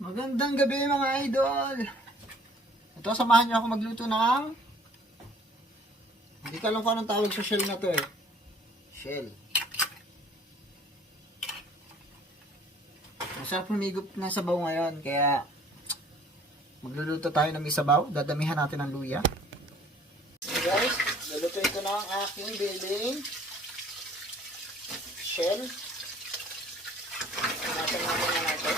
Magandang gabi mga idol. Ito, samahan niyo ako magluto ng hindi ko alam kung anong tawag sa shell na to eh. Shell. Masarap humigop na sabaw ngayon, kaya magluluto tayo ng isabaw. Dadamihan natin ng luya. So guys, lulutuin ko na ang aking biling shell. Natin na natin.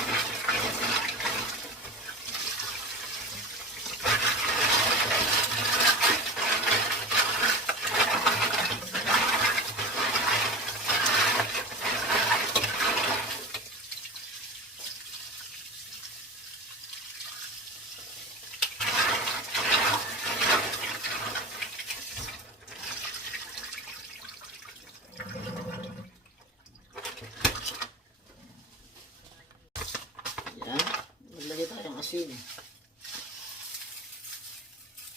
Maglagay tayong asin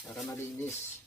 para malinis.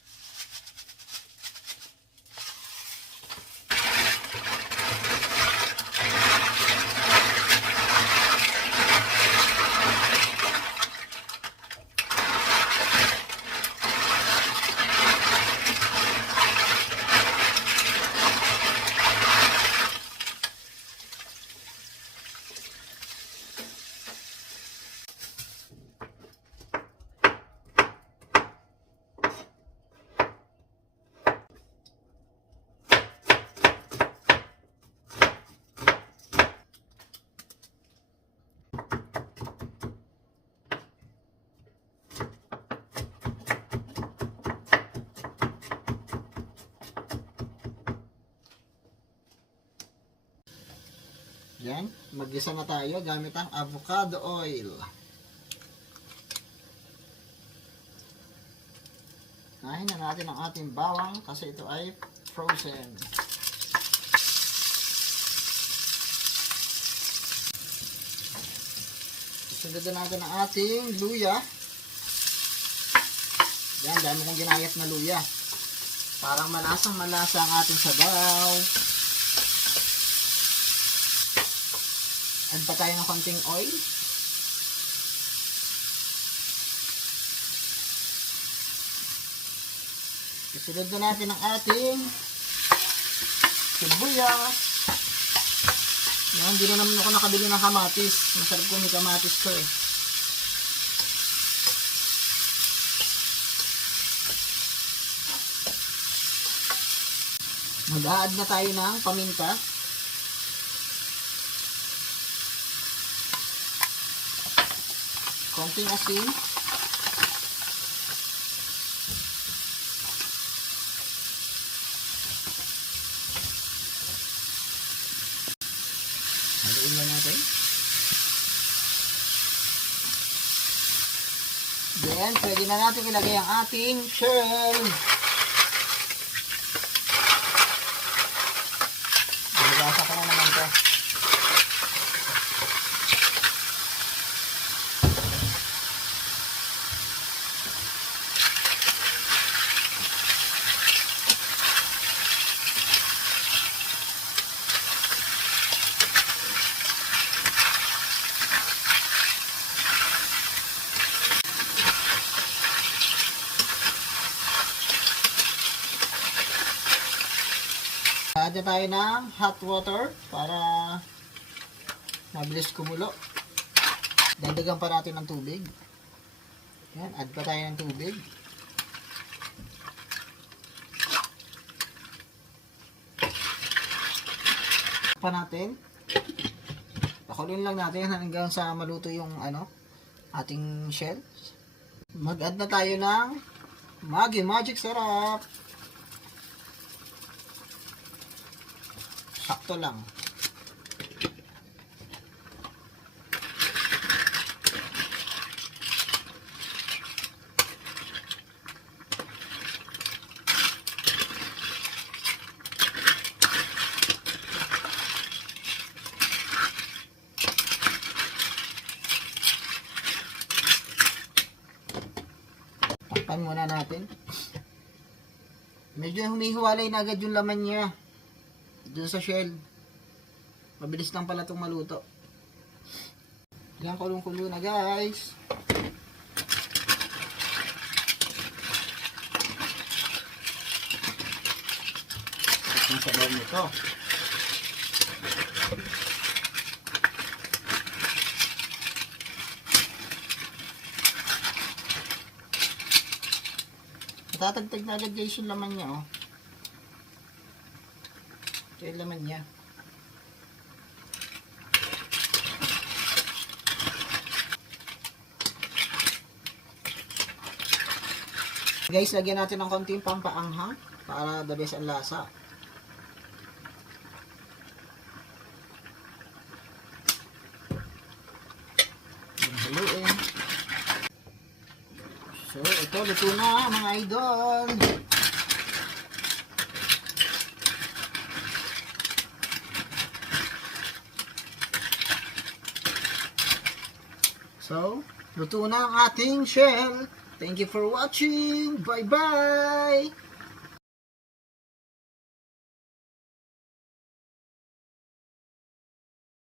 Yan, mag-gisa na tayo gamit ang avocado oil. Kain na natin ang ating bawang kasi ito ay frozen. Sunod na natin ang ating luya. Yan, dami kong ginayat na luya. Parang malasang malasa ang ating sabaw. Add pa tayo ng konting oil. Isunod na natin ang ating sibuyas. Yan, hindi na naman ako nakabili ng kamatis. Masarap kung may kamatis ko eh. Mag-a-add na tayo ng paminta. Konting asin. Haluin lang natin. Then, pwede na natin ilagay ang ating shell. Nagasa ko na naman ito. Add tayo ng hot water para mabilis kumulo. Dagdagan pa natin ng tubig. Yan, add pa tayo ng tubig. Pa natin. Pakulin lang natin hanggang sa maluto yung ating shell. Mag-add na tayo ng Maggi Magic Sarap. Sakto lang. Takpan muna natin. Medyo humihiwalay na agad yung laman niya doon sa shell. Mabilis lang pala itong maluto. Yan, kulong-kulo na guys. At yung sabaw nito. Tatagtag na agad guys yung laman niya, oh. Ito yung laman niya. Guys, lagyan natin ng konting pampaanghang para the best ang lasa. Haluin. So, ito, luto na mga idol. So, luto na ang ating shell. Thank you for watching. Bye-bye!